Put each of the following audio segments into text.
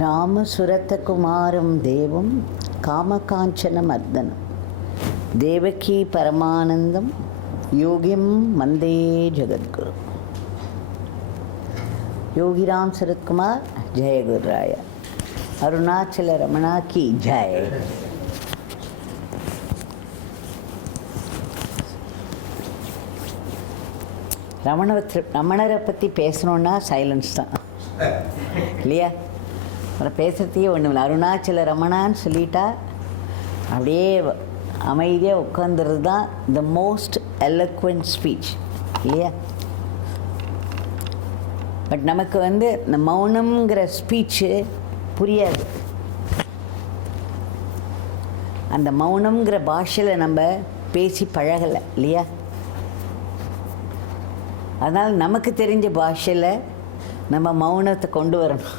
Ramasuratkumaram Devam Kamakanchana Mardhanam Devaki Paramanandam Yogim Mande Jagadguru. Yogi Ramsuratkumar Jaya Gurraya. Arunachala Ramana ki Jaya. ரமணரை பற்றி பேசணுன்னா சைலன்ஸ் தான் இல்லையா? அப்புறம் பேசுகிறதுக்கே ஒன்றும் இல்லை. அருணாச்சல ரமணான்னு சொல்லிட்டா அப்படியே அமைதியாக உட்காந்துறது தான் த மோஸ்ட் எலக்வென்ட் ஸ்பீச் இல்லையா? பட் நமக்கு இந்த மௌனம்ங்கிற ஸ்பீச்சு புரியாது. அந்த மௌனம்ங்கிற பாஷையில் நம்ம பேசி பழகலை இல்லையா? அதனால் நமக்கு தெரிஞ்ச பாஷையில் நம்ம மௌனத்தை கொண்டு வரணும்.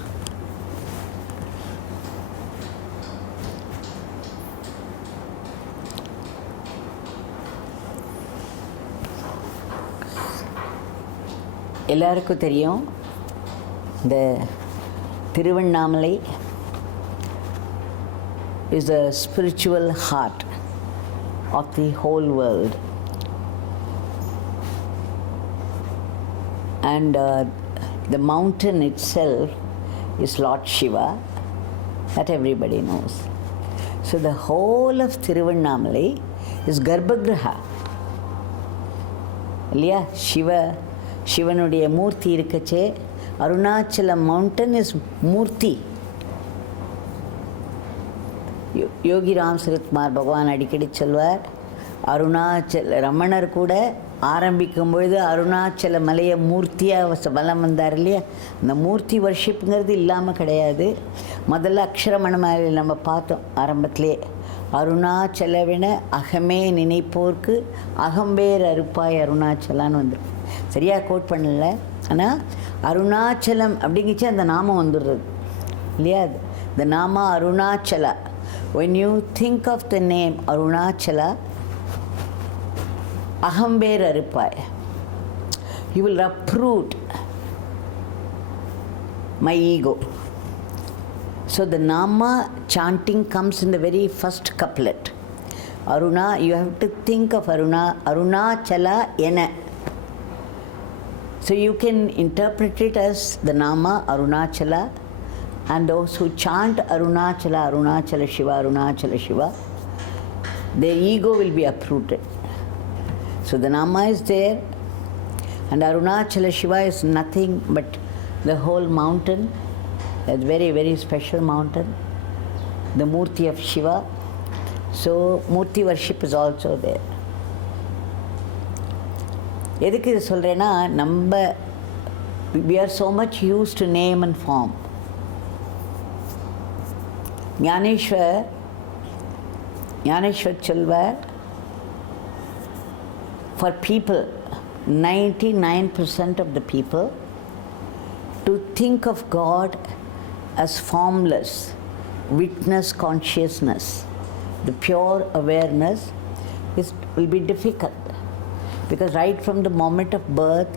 எல்லாருக்கும் தெரியும், இந்த Tiruvannamalai is a spiritual heart of the whole world. And the mountain itself is Lord Shiva, that everybody knows. So the whole of Thiruvannamalai is Garbhagriha. இல்லையா? சிவனுடைய மூர்த்தி இருக்கச்சே அருணாச்சல மவுண்டன் இஸ் மூர்த்தி. யோகி ராம்சுரத்குமார் பகவான் அடிக்கடி சொல்வார், அருணாச்சல ரமணர் கூட ஆரம்பிக்கும் பொழுது அருணாச்சல மலையை மூர்த்தியாக வலம் வந்தார் இல்லையா? அந்த மூர்த்தி வர்ஷிப்புங்கிறது இல்லாமல் கிடையாது. முதல்ல அக்ஷரமணமாலையில் நம்ம பார்த்தோம் ஆரம்பத்திலே, அருணாச்சலவின அகமே நினைப்போர்க்கு அகம்பேர் அறுப்பாய் அருணாச்சலான்னு வந்துடும். சரியாக கோட் பண்ணல, ஆனால் அருணாச்சலம் அப்படிங்கிச்சு அந்த நாமம் வந்துடுறது இல்லையா? இந்த நாம Arunachala. when you think of the name Arunachala, Ahamber Aripai, you will uproot my ego. So the Nama chanting comes in the very first couplet. Aruna, you have to think of Arunachala Ena. So you can interpret it as the Nama Arunachala, and those who chant Arunachala, Arunachala Shiva, Arunachala Shiva, their ego will be uprooted. So the Nama is there, and Arunachala Shiva is nothing but the whole mountain, a very, very special mountain, the Murti of Shiva. So Murti worship is also there. எதுக்கு இது சொல்கிறேன்னா, we are so much used to name and form. Gnaneshwar சொல்வார், for people, 99% of the people, to think of God as formless, witness consciousness, the pure awareness, will be difficult. Because right from the moment of birth,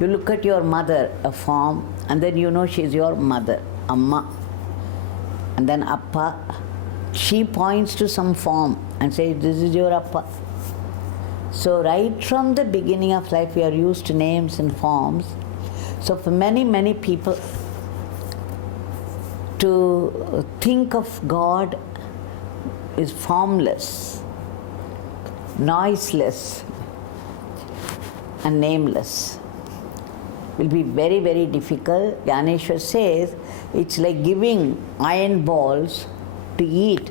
you look at your mother, a form, and then you know she is your mother, Amma. And then Appa, she points to some form and says, this is your Appa. So right from the beginning of life, we are used to names and forms. So for many, many people, to think of God is formless, noiseless, and nameless. Will be very, very difficult. Gyaneshwar says it's like giving iron balls to eat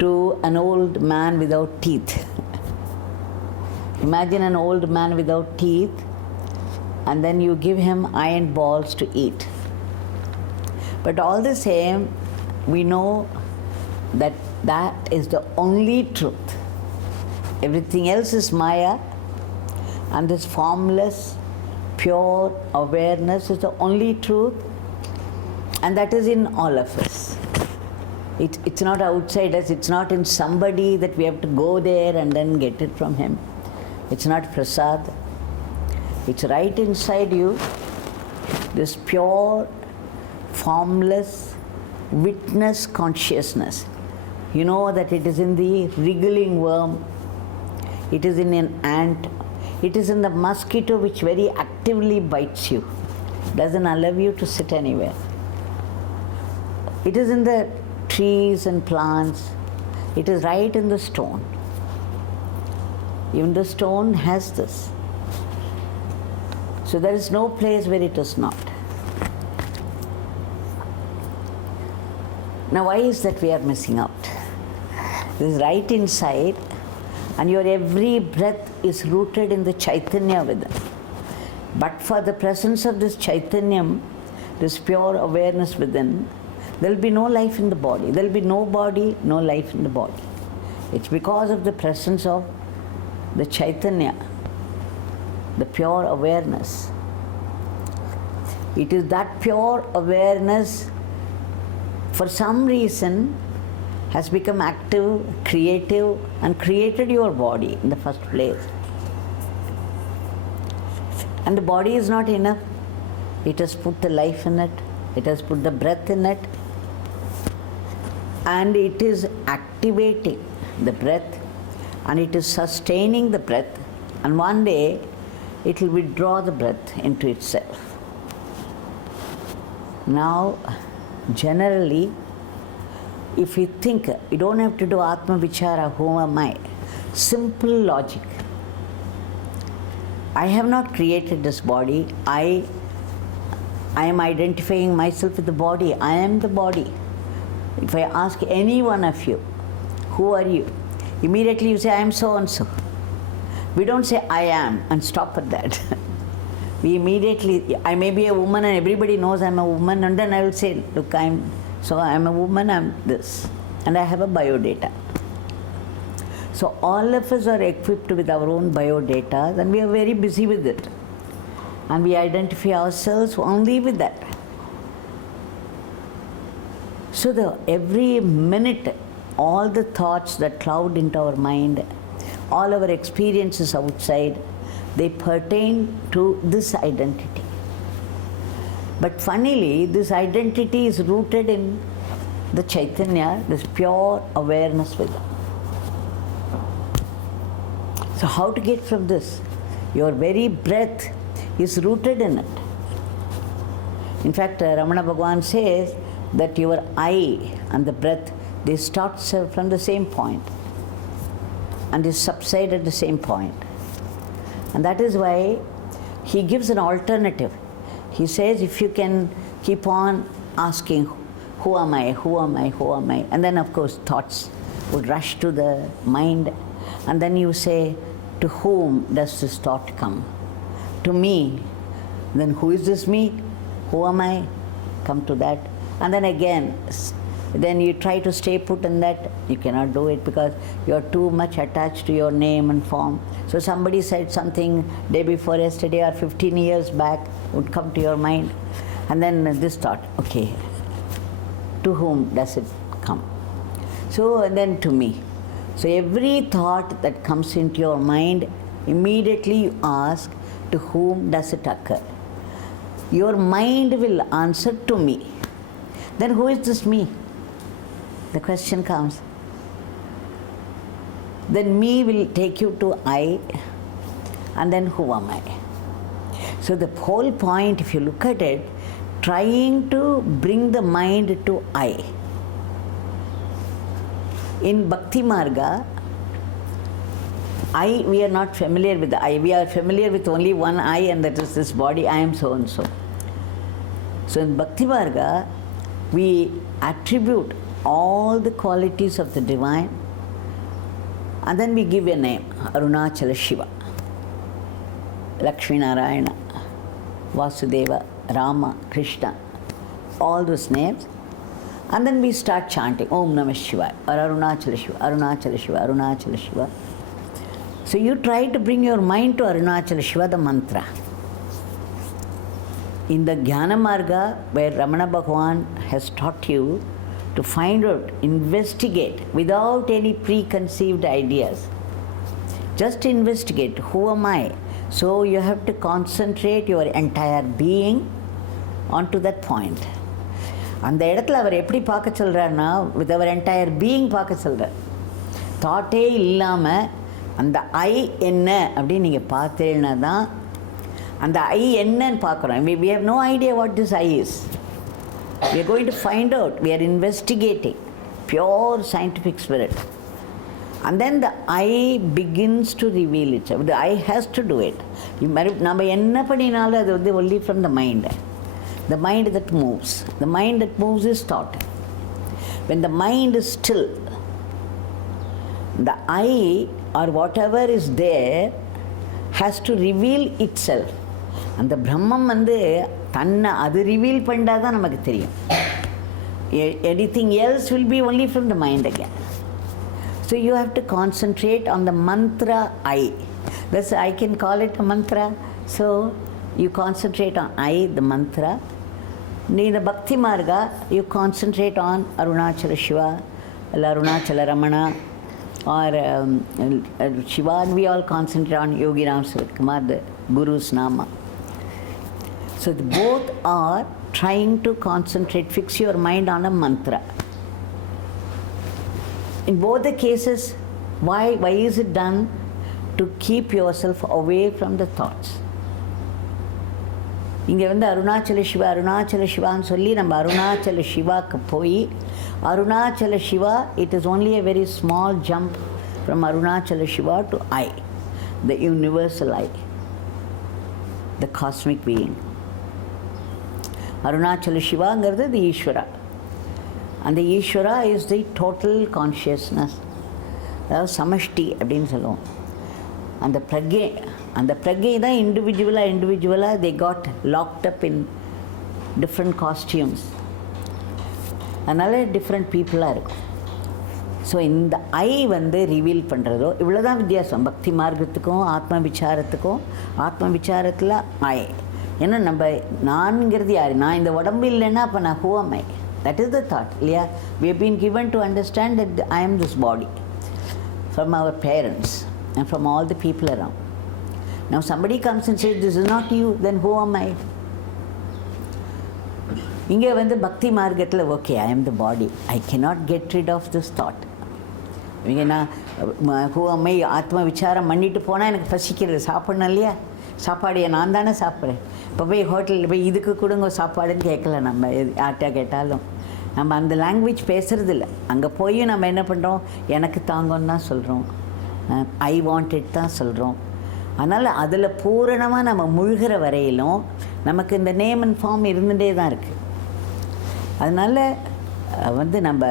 to an old man without teeth. Imagine an old man without teeth, and then you give him iron balls to eat. But all the same, we know that that is the only truth. Everything else is Maya, and this formless, pure awareness is the only truth, and that is in all of us. It's not outside us, it's not in somebody that we have to go there and then get it from him. It's not prasad. It's right inside you, this pure, formless, witness consciousness. You know that it is in the wriggling worm, it is in an ant, it is in the mosquito which very actively bites you, doesn't allow you to sit anywhere. It is in the trees and plants, it is right in the stone. Even the stone has this. So there is no place where it is not. Now why is that we are missing out? This is right inside, and your every breath is rooted in the Chaitanya within. But for the presence of this Chaitanyam, this pure awareness within, there will be no life in the body. There will be no body, no life in the body. It's because of the presence of the Chaitanya, the pure awareness. It is that pure awareness, for some reason, has become active, creative, and created your body in the first place. And the body is not enough. It has put the life in it, it has put the breath in it, and it is activating the breath, and it is sustaining the breath, and one day it will withdraw the breath into itself. Now, generally, if we think, you don't have to do Atma Vichara, who am I? Simple logic. I have not created this body. I am identifying myself with the body. I am the body. If I ask any one of you, who are you? Immediately you say, I am so and so. We don't say, I am, and stop at that. We immediately, I may be a woman and everybody knows I'm a woman, and then I will say, look, I'm a woman, I'm this, and I have a biodata. So all of us are equipped with our own biodata, and we are very busy with it. And we identify ourselves only with that. So every minute, all the thoughts that cloud into our mind, all our experiences outside, they pertain to this identity. But funnily, this identity is rooted in the Chaitanya, this pure awareness within. So how to get from this? Your very breath is rooted in it. In fact, Ramana Bhagwan says that your eye and the breath, they start from the same point and they subside at the same point. And that is why he gives an alternative. He says, if you can keep on asking, who am I, who am I, who am I? And then of course thoughts would rush to the mind. And then you say, to whom does this thought come? To me. Then who is this me? Who am I? Come to that. And then again, then you try to stay put in that. You cannot do it because you are too much attached to your name and form. So somebody said something day before yesterday or 15 years back would come to your mind. And then this thought, okay, to whom does it come? So and then to me. So every thought that comes into your mind, immediately you ask, to whom does it occur? Your mind will answer, to me. Then who is this me? The question comes. Then me will take you to I, and then who am I? So the whole point, if you look at it, trying to bring the mind to I. In Bhakti Marga, we are not familiar with the I. We are familiar with only one I, and that is this body, I am so and so. So in Bhakti Marga, we attribute all the qualities of the divine, and then we give a name, Arunachala Shiva, Lakshmi Narayana, Vasudeva, Rama, Krishna, all those names. And then we start chanting Om Namah Shivaya or Arunachala Shiva, Arunachala Shiva, Arunachala Shiva. So you try to bring your mind to Arunachala Shiva, the mantra. In the Jnana Marga, where Ramana Bhagwan has taught you to find out, investigate without any preconceived ideas. Just investigate, who am I? So you have to concentrate your entire being onto that point. அந்த இடத்துல அவர் எப்படி பார்க்க சொல்கிறாருன்னா, with our entire being பார்க்க சொல்கிறார். தாட்டே இல்லாமல் அந்த ஐ என்ன அப்படின்னு நீங்கள் பார்த்தேன்னா தான் அந்த ஐ என்னன்னு பார்க்குறோம். we have no idea what this I is. We are going to find out. We are investigating. Pure scientific spirit. And then the I begins to reveal itself. The I has to do it. நம்ம என்ன பண்ணினாலும் அது வந்து only from the mind. The mind that moves. The mind that moves is thought. When the mind is still, the I or whatever is there has to reveal itself. அந்த பிரம்மம் வந்து தன்னை அது ரிவீல் பண்ணால் தான் நமக்கு தெரியும். Anything else will be only from the mind again. So you have to concentrate on the mantra I. Thus I can call it a mantra. So you concentrate on I, the mantra. In the Bhakti Marga, you concentrate on Arunachala Shiva, Arunachala Ramana, or Shiva, and we all concentrate on Yogi Ramsuratkumar, the Guru's Nama. So both are trying to concentrate, fix your mind on a mantra. In both the cases, why is it done? To keep yourself away from the thoughts. இங்கே வந்து அருணாச்சல சிவா அருணாச்சல சிவான்னு சொல்லி நம்ம அருணாச்சல சிவாக்கு போய் Arunachala Shiva, it is only a very small jump from Arunachala Shiva to I, the universal I, the cosmic being. Arunachala சிவாங்கிறது the Ishwara. அந்த ஈஸ்வரா is the total consciousness, அதாவது சமஷ்டி அப்படின்னு சொல்லுவோம். அந்த பிரக்ஞை தான் இண்டிவிஜுவலாக they got locked up in different costumes. அதனால் டிஃப்ரெண்ட் பீப்புளாக இருக்கும். ஸோ இந்த ஐ வந்து ரிவீல் பண்ணுறதோ இவ்வளோதான் வித்தியாசம் பக்தி மார்க்கத்துக்கும் ஆத்ம விசாரத்துக்கும். ஆத்ம விசாரத்தில் ஐ, ஏன்னா நம்ம நான்கிறது யார்? நான் இந்த உடம்பு இல்லைன்னா அப்போ நான் who am I? That is the thought, இல்லையா? We have been given to understand that I am this body from our parents and from all the people around. Now somebody comes and says, this is not you, then who am I? இங்கே வந்து பக்தி மார்க்கத்தில் okay, I am the body. I cannot get rid of this thought. இங்கே நான் who am I ஆத்ம விசாரம் பண்ணிட்டு போனால் எனக்கு பசிக்கிறது, சாப்பிடணும் இல்லையா? சாப்பாடு நான் தானே சாப்பிட்றேன். இப்போ போய் ஹோட்டலில் போய் இதுக்கு கொடுங்க சாப்பாடுன்னு கேட்கல. நம்ம யார்கிட்ட கேட்டாலும் நம்ம அந்த லாங்குவேஜ் பேசுகிறதில்ல. அங்கே போய் நம்ம என்ன பண்ணுறோம்? எனக்கு தாங்கன்னு தான் சொல்கிறோம், ஐ வாண்டட் தான் சொல்கிறோம். அதனால் அதில் பூரணமாக நம்ம முழுகிற வரையிலும் நமக்கு இந்த நேம் அண்ட் ஃபார்ம் இருந்துகிட்டே தான் இருக்குது. அதனால் வந்து நம்ம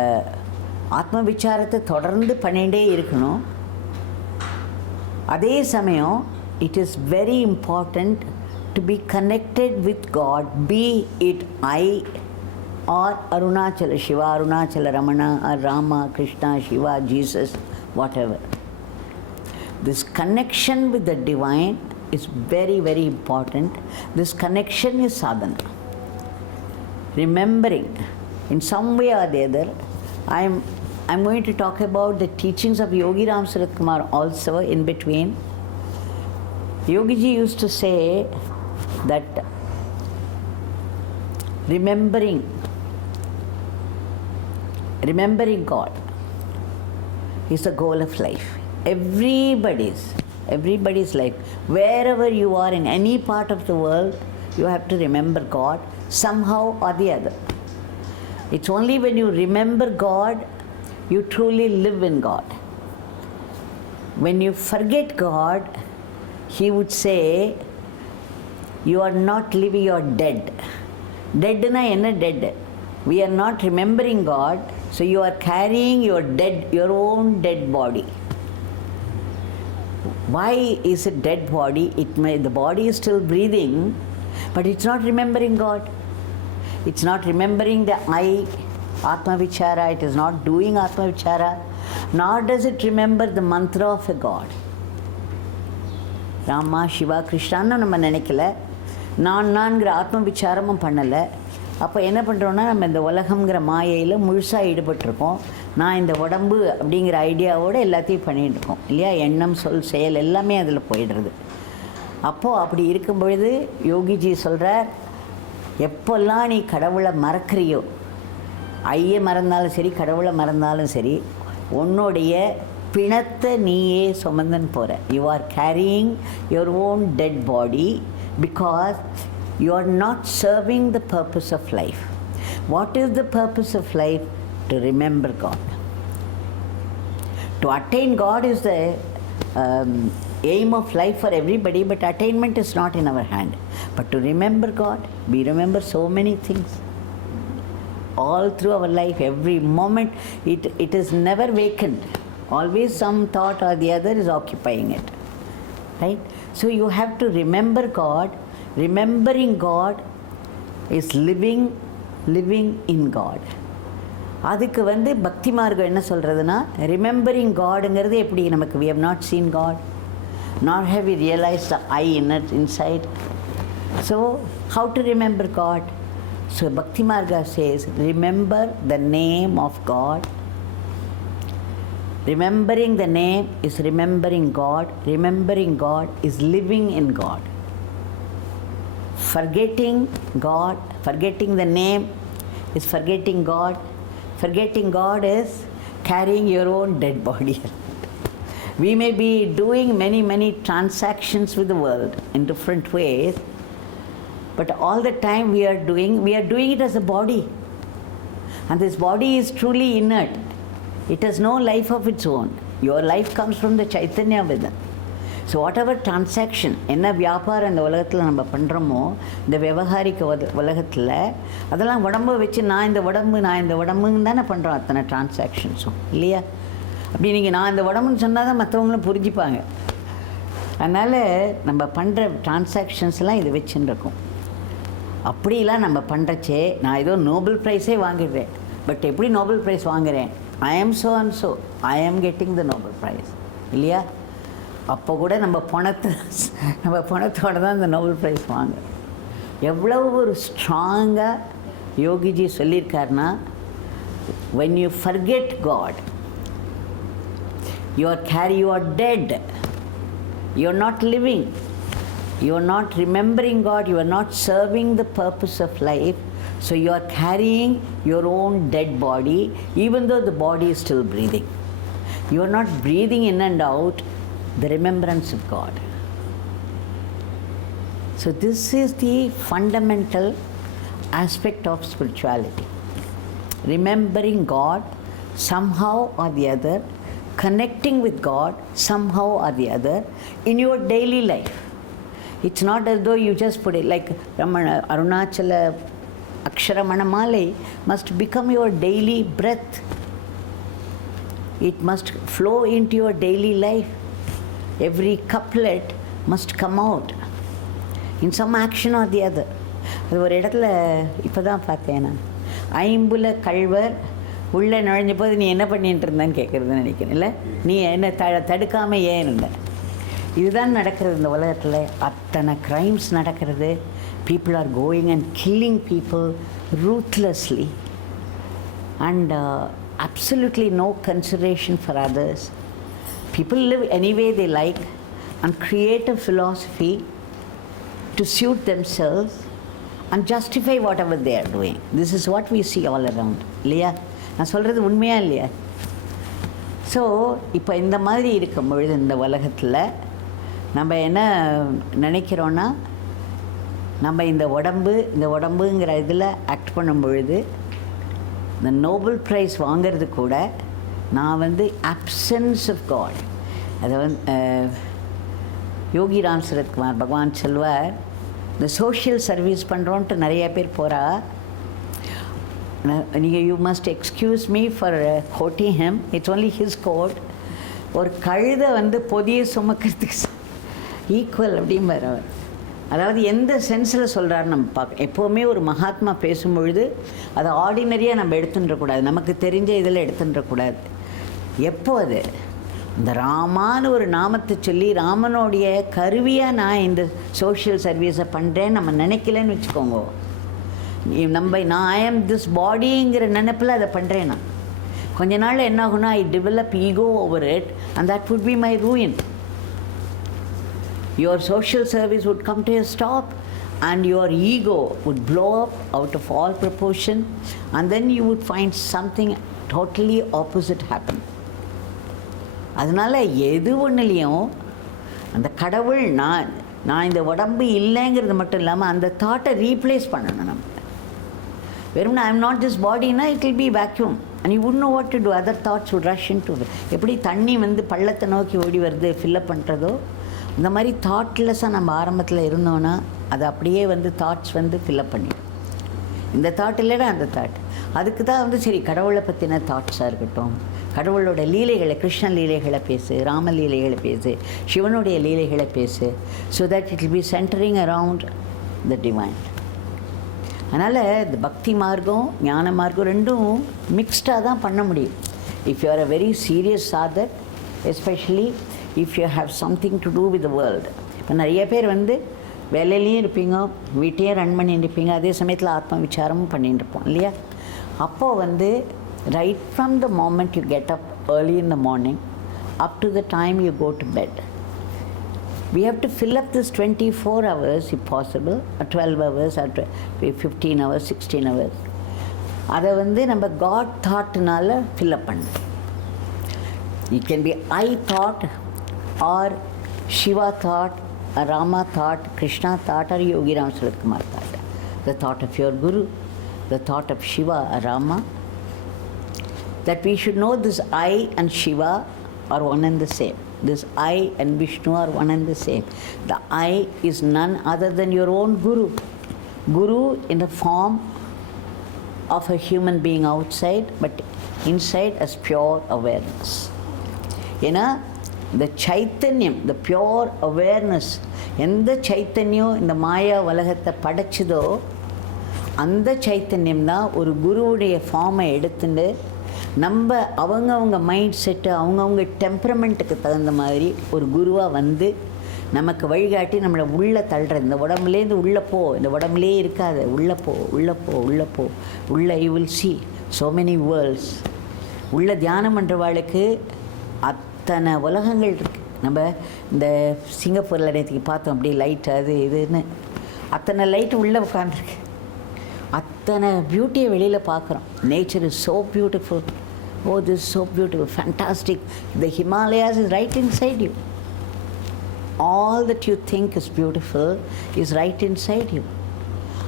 ஆத்ம விசாரத்தை தொடர்ந்து பண்ணிகிட்டே இருக்கணும். அதே சமயம் it is very important to be connected with God, be it I or Arunachala Shiva, Arunachala Ramana, or Rama, Krishna, Shiva, Jesus, whatever. This connection with the divine is very, very important. This connection is sadhana. Remembering in some way or the other. I'm going to talk about the teachings of Yogi Ramsuratkumar also in between. Yogiji used to say that remembering God is the goal of life. Everybody's life. Wherever you are in any part of the world, you have to remember God. somehow or the other. It's only when you remember God, you truly live in God. When you forget God, he would say, you are not living, you are dead. Dead na enna dead? We are not remembering God, so you are carrying your own dead body. Why is it dead body? The body is still breathing, but it's not remembering God. It's not remembering the I, Atma Vichara. It is not doing Atma Vichara, nor does it remember the mantra of a God. Rama, Shiva, Krishna நம்ம நினைக்கல, நான்கிற ஆத்ம விசாரமும் பண்ணலை. அப்போ என்ன பண்ணுறோன்னா, நம்ம இந்த உலகங்கிற மாயையில் முழுசாக ஈடுபட்டிருக்கோம். நான் இந்த உடம்பு அப்படிங்கிற ஐடியாவோடு எல்லாத்தையும் பண்ணிகிட்டு இருக்கோம் இல்லையா? எண்ணம், சொல், செயல் எல்லாமே அதில் போயிடுறது. அப்போது அப்படி இருக்கும் பொழுது யோகிஜி சொல்கிறார், எப்போல்லாம் நீ கடவுளை மறக்கிறியோ, ஐயை மறந்தாலும் சரி, கடவுளை மறந்தாலும் சரி, உன்னுடைய பிணத்தை நீயே சுமந்துன்னு போகிற. You are carrying your own dead body because you are not serving the purpose of life. What is the purpose of life? To remember God. To attain God is the aim of life for everybody, but attainment is not in our hand. But to remember God, we remember so many things. All through our life, every moment, it is never vacant. Always some thought or the other is occupying it. Right? So you have to remember God. Remembering God is living in God. அதுக்கு பக்தி மார்க்கம் என்ன சொல்கிறதுனா, ரிமெம்பரிங் காடுங்கிறது எப்படி நமக்கு, we have not seen God, nor have we realized the I inside. So how to remember God? So Bhakti Marga says, remember the name of God. Remembering the name is remembering God. Remembering God is living in God. Forgetting God, forgetting the name is forgetting God. Forgetting God is carrying your own dead body. We may be doing many transactions with the world in different ways, but all the time we are doing it as a body. And this body is truly inert. It has no life of its own. Your life comes from the Chaitanya within. So whatever transaction, என்ன வியாபாரம் இந்த உலகத்தில் நம்ம பண்ணுறோமோ, இந்த விவகாரிக்க உலகத்தில் அதெல்லாம் உடம்பை வச்சு நான் இந்த உடம்புன்னு தானே பண்ணுறோம் அத்தனை டிரான்சாக்ஷன்ஸும் இல்லையா? அப்படி நீங்கள் நான் இந்த உடம்புன்னு சொன்னால் தான் மற்றவங்களும் புரிஞ்சுப்பாங்க. அதனால் நம்ம பண்ணுற டிரான்சாக்ஷன்ஸ்லாம் இது வச்சுன்னு இருக்கும். அப்படிலாம் நம்ம பண்ணுறச்சே நான் ஏதோ நோபல் ப்ரைஸே வாங்கிடுறேன். பட் எப்படி நோபல் ப்ரைஸ் வாங்குகிறேன்? I am so and so, I am getting the Nobel Prize. இல்லையா? அப்போ கூட நம்ம பணத்தோடு தான் இந்த நோபல் ப்ரைஸ் வாங்க. எவ்வளோ ஒரு ஸ்ட்ராங்காக யோகிஜி சொல்லியிருக்காருன்னா, when you forget God, you are dead. You are not living. You are not remembering God. You are not serving the purpose of life. So you are carrying your own dead body, even though the body is still breathing. You are not breathing in and out the remembrance of God. So this is the fundamental aspect of spirituality. Remembering God somehow or the other, connecting with God somehow or the other in your daily life. It's not as though you just put it like Ramana, Arunachala, Aksharamana Malai must become your daily breath. It must flow into your daily life. Every couplet must come out in some action or the other. அது ஒரு இடத்துல இப்போ தான் பார்த்தேன் நான், ஐம்புல கள்வர் உள்ளே நுழைஞ்ச போது நீ என்ன பண்ணிட்டு இருந்தான்னு கேட்குறதுன்னு நினைக்கிறேன். இல்லை, நீ என்ன தடுக்காமல் ஏன் இருந்த? இதுதான் நடக்கிறது இந்த உலகத்தில். அத்தனை க்ரைம்ஸ் நடக்கிறது. People are going and killing people ruthlessly and absolutely no consideration for others. People live any way they like and create a philosophy to suit themselves and justify whatever they are doing. This is what we see all around. இல்லையா? நான் சொல்கிறது உண்மையா இல்லையா? ஸோ இப்போ இந்த மாதிரி இருக்கும் பொழுது இந்த உலகத்தில் நம்ம என்ன நினைக்கிறோன்னா, நம்ம இந்த உடம்புங்கிற இதில் ஆக்ட் பண்ணும் பொழுது இந்த நோபல் ப்ரைஸ் வாங்கிறது கூட நான் வந்து ஆப்சன்ஸ் ஆஃப் காட். அதை வந்து யோகி ராம்சுரத்குமார் பகவான் சொல்வார், இந்த சோஷியல் சர்வீஸ் பண்ணுறோன்ட்டு நிறைய பேர் போகிறா. நீங்கள் you must excuse me for quoting him, it's only his quote. ஒரு கழுதை வந்து பொதியை சுமக்கிறதுக்கு ஈக்குவல் அப்படிம்பார் அவர். அதாவது எந்த சென்ஸில் சொல்கிறாருன்னு நம்ம பார்க்க. எப்போவுமே ஒரு மகாத்மா பேசும்பொழுது அதை ஆர்டினரியாக நம்ம எடுத்துன்றக்கூடாது, நமக்கு தெரிஞ்ச இதில் எடுத்துன்றக்கூடாது. எப்போ அது இந்த ராமான்னு ஒரு நாமத்தை சொல்லி ராமனுடைய கருவியாக நான் இந்த சோஷியல் சர்வீஸை பண்ணுறேன்னு நம்ம நினைக்கலன்னு வச்சுக்கோங்க, நான் ஐ ஆம் திஸ் பாடிங்கிற நினைப்பில் அதை பண்ணுறேன். நான் கொஞ்ச நாள் என்ன ஆகுனா I develop ego over it and that would be my ruin. Your social service would come to a stop and your ego would blow up out of all proportion, and then you would find something totally opposite happen. அதனால் எது ஒன்றுலையும் அந்த கடவுள் நான் இந்த உடம்பு இல்லைங்கிறது மட்டும் இல்லாமல் அந்த தாட்டை ரீப்ளேஸ் பண்ணணும். நம்ம வெறும்னா ஐ எம் நாட் திஸ் பாடினா it will be vacuum and you would know what to do. Other thoughts would rush in to. எப்படி தண்ணி வந்து பள்ளத்தை நோக்கி ஓடி வருது ஃபில்லப் பண்ணுறதோ, இந்த மாதிரி தாட்லெஸ்ஸாக நம்ம ஆரம்பத்தில் இருந்தோன்னா அது அப்படியே வந்து தாட்ஸ் வந்து ஃபில்லப் பண்ணிடும். இந்த தாட் இல்லைடா அந்த தாட். அதுக்கு தான் வந்து சரி கடவுளை பற்றின தாட்ஸாக இருக்கட்டும், கடவுளோட லீலைகளை, கிருஷ்ண லீலைகளை பேசு, ராம லீலைகளை பேசு, சிவனுடைய லீலைகளை பேசு, so that it will B centring around the divine. அதனால் இந்த பக்தி மார்க்கம் ஞான மார்க்கம் ரெண்டும் மிக்ஸ்டாக தான் பண்ண முடியும். If you are a very serious sadhak, especially if you have something to do with the world. இப்போ நிறைய பேர் வந்து வேலையிலையும் இருப்பீங்க, வீட்டையும் ரன் பண்ணிட்டு இருப்பீங்க, அதே சமயத்தில் ஆத்ம விசாரமும் பண்ணிட்டு இருப்போம் இல்லையா? அப்போது வந்து right from the moment you get up early in the morning up to the time you go to bed, we have to fill up this 24 hours if possible, or 12 hours or 15 hours, 16 hours. அதை வந்து நம்ம காட் தாட்னால ஃபில்லப் பண்ணு. It can be I thought or Shiva thought or Rama thought, Krishna thought or Yogi Ramsuratkumar thought. The thought of your Guru, the thought of Shiva or Rama. That we should know this I and Shiva are one and the same. This I and Vishnu are one and the same. The I is none other than your own Guru. Guru in the form of a human being outside, but inside as pure awareness. ஏன்னா இந்த சைத்தன்யம், இந்த pure awareness, எந்த சைத்தன்யம் இந்த மாயா உலகத்தை படைச்சதோ அந்த சைத்தன்யம் தான் ஒரு குருவுடைய ஃபார்மை எடுத்துட்டு நம்ம அவங்கவுங்க மைண்ட் செட்டு, அவங்கவுங்க டெம்பரமெண்ட்டுக்கு தகுந்த மாதிரி ஒரு குருவாக வந்து நமக்கு வழிகாட்டி நம்மளை உள்ளே தள்ளுற. இந்த உடம்புலேருந்து உள்ளே போ, இந்த உடம்புலே இருக்காது, உள்ளே போ, உள்ளே போ, உள்ளே போ, உள்ளே you will see so many world's. உள்ள தியானம் பண்ணுறவாளுக்கு அத்தனை உலகங்கள் இருக்குது. நம்ம இந்த சிங்கப்பூரில் நேற்றுக்கு பார்த்தோம், அப்படியே லைட் அது இதுன்னு அத்தனை லைட்டு உள்ளே உட்காந்துருக்கு. அத்தனை பியூட்டியை வெளியில் பார்க்குறோம். Nature is so beautiful. Oh this so beautiful, fantastic. The Himalayas is right inside you. All that you think is beautiful is right inside you.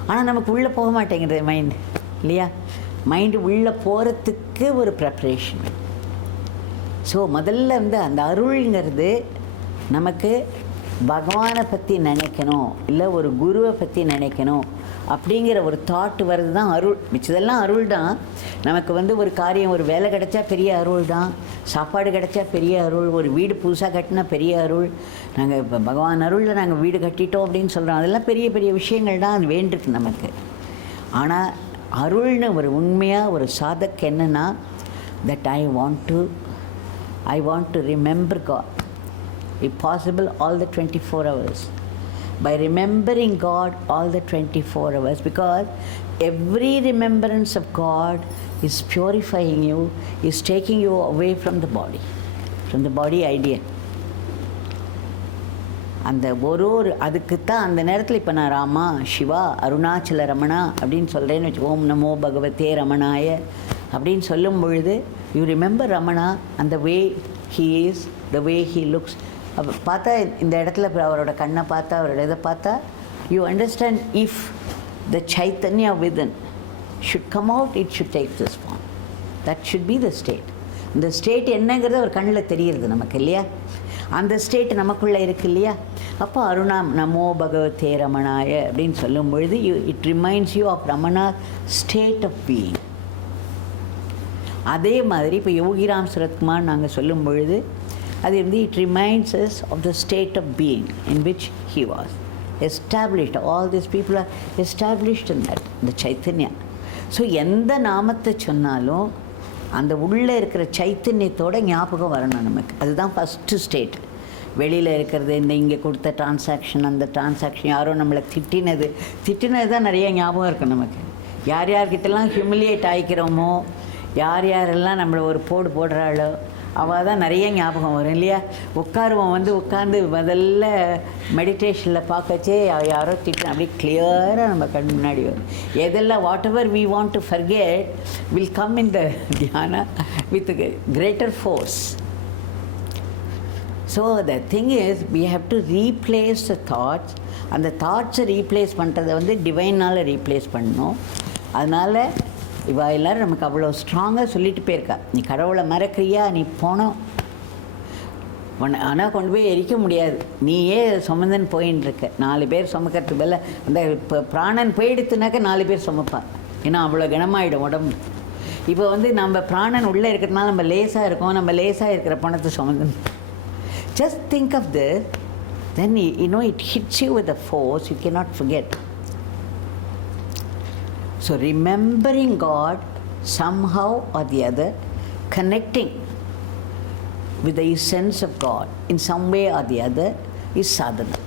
ஆனால் நமக்கு உள்ளே போக மாட்டேங்கிறது மைண்டு இல்லையா? மைண்டு உள்ளே போகிறதுக்கு ஒரு ப்ரிப்ரேஷன். ஸோ முதல்ல வந்து அந்த அருள்ங்கிறது நமக்கு பகவானை பற்றி நினைக்கணும், இல்லை ஒரு குருவை பற்றி நினைக்கணும் அப்படிங்கிற ஒரு தாட்டு வருது தான் அருள். மிச்சதெல்லாம் அருள் தான். நமக்கு வந்து ஒரு காரியம், ஒரு வேலை கிடைச்சா பெரிய அருள் தான், சாப்பாடு கிடைச்சா பெரிய அருள், ஒரு வீடு புதுசாக கட்டினா பெரிய அருள், நாங்கள் இப்போ பகவான் அருளில் நாங்கள் வீடு கட்டிட்டோம் அப்படின்னு சொல்கிறோம். அதெல்லாம் பெரிய பெரிய விஷயங்கள் தான், அது வேண்டிருக்கு நமக்கு. ஆனால் அருள்னு ஒரு உண்மையாக ஒரு சாதக்கு என்னென்னா, that I want to remember God, if possible all the 24 hours. By remembering God all the 24 hours, because every remembrance of God is purifying you, is taking you away from the body idea. அந்த ஒரு அதுக்குத்தான் அந்த நேரத்தில் இப்போ நான் ராமா, சிவா, அருணாச்சல ரமணா அப்படின்னு சொல்கிறேன்னு வச்சு, ஓம் நமோ பகவதே ரமணாய அப்படின்னு சொல்லும் பொழுது யூ ரிமெம்பர் ரமணா, அந்த way he is, the way he looks. அப்போ பார்த்தா இந்த இடத்துல அவரோட கண்ணை பார்த்தா, அவரோட இதை பார்த்தா You understand, if the Chaitanya within should come out, it should take this form. That should be the state. இந்த ஸ்டேட் என்னங்கிறது ஒரு கண்ணில் தெரியுறது நமக்கு இல்லையா? அந்த ஸ்டேட் நமக்குள்ளே இருக்கு இல்லையா? அப்போ அருணா நமோ பகவதே ரமணாய அப்படின்னு சொல்லும் பொழுது it reminds you of Ramana state of being. அதே மாதிரி இப்போ யோகி ராம்சுரத்குமார் நாங்கள் சொல்லும் பொழுது அது வந்து it reminds us of the state of being in which he was established. All this people are established in that, இந்த சைத்தன்யா. ஸோ எந்த நாமத்தை சொன்னாலும் அந்த உள்ளே இருக்கிற சைத்தன்யத்தோட ஞாபகம் வரணும் நமக்கு. அதுதான் ஃபஸ்ட்டு ஸ்டேட். வெளியில் இருக்கிறது, இந்த இங்கே கொடுத்த டிரான்சாக்ஷன், அந்த டிரான்சாக்ஷன், யாரோ நம்மளை திட்டினது தான் நிறைய ஞாபகம் இருக்கும் நமக்கு. யார் யார்கிட்டலாம் ஹியூமிலியேட் ஆகிக்கிறோமோ, யார் யாரெல்லாம் நம்மளை ஒரு போடுறாளோ அவள் தான் நிறைய ஞாபகம் வரும் இல்லையா? உட்காருவோம், உட்காந்து முதல்ல மெடிடேஷனில் பார்க்கச்சே யாரோ திட்டம் அப்படி கிளியராக நம்ம கண் முன்னாடி வரும். எதெல்லாம் whatever we want to forget will come in the dhyana with greater force. So the thing is we have to replace the thoughts. அந்த தாட்ஸை ரீப்ளேஸ் பண்ணுறதை டிவைனால் ரீப்ளேஸ் பண்ணணும். அதனால் இவா எல்லோரும் நமக்கு அவ்வளோ ஸ்ட்ராங்காக சொல்லிட்டு போயிருக்கா, நீ கடவுளை மறக்கிறியா, நீ போனோம் ஆனால் கொண்டு போய் எரிக்க முடியாது, நீயே சுமந்தன் போயின்னு இருக்க. 4 பேர் சுமக்கிறதுக்கு பதில் அந்த இப்போ பிராணன் போயிடுத்துனாக்க 4 பேர் சுமப்பான். ஏன்னா அவ்வளோ கனமாயிடும் உடம்பு. இப்போ நம்ம பிராணன் உள்ளே இருக்கிறதுனால நம்ம லேசாக இருக்கோம், நம்ம லேசாக இருக்கிற பணத்தை சுமந்தன். Just think of this, then you know it hits you with a force you cannot forget. So remembering God somehow or the other, connecting with the essence of God in some way or the other is sadhana.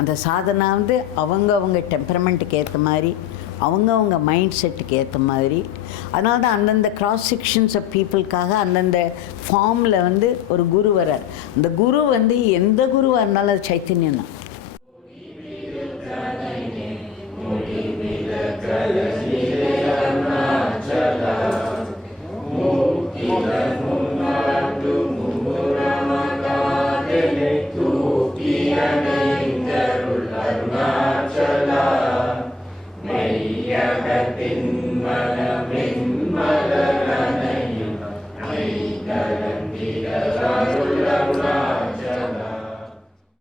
அந்த சாதனா அவங்க டெம்பரமெண்ட்டுக்கு ஏற்ற மாதிரி, அவங்க மைண்ட் செட்டுக்கு ஏற்ற மாதிரி. அதனால தான் அந்தந்த கிராஸ் செக்ஷன்ஸ் ஆஃப் பீப்புளுக்காக அந்தந்த ஃபார்மில் ஒரு குரு வரார். அந்த குரு எந்த குருவாக இருந்தாலும் அது சைத்தன்யம் தான். மனமின் மலரணையும் மைகலந்திட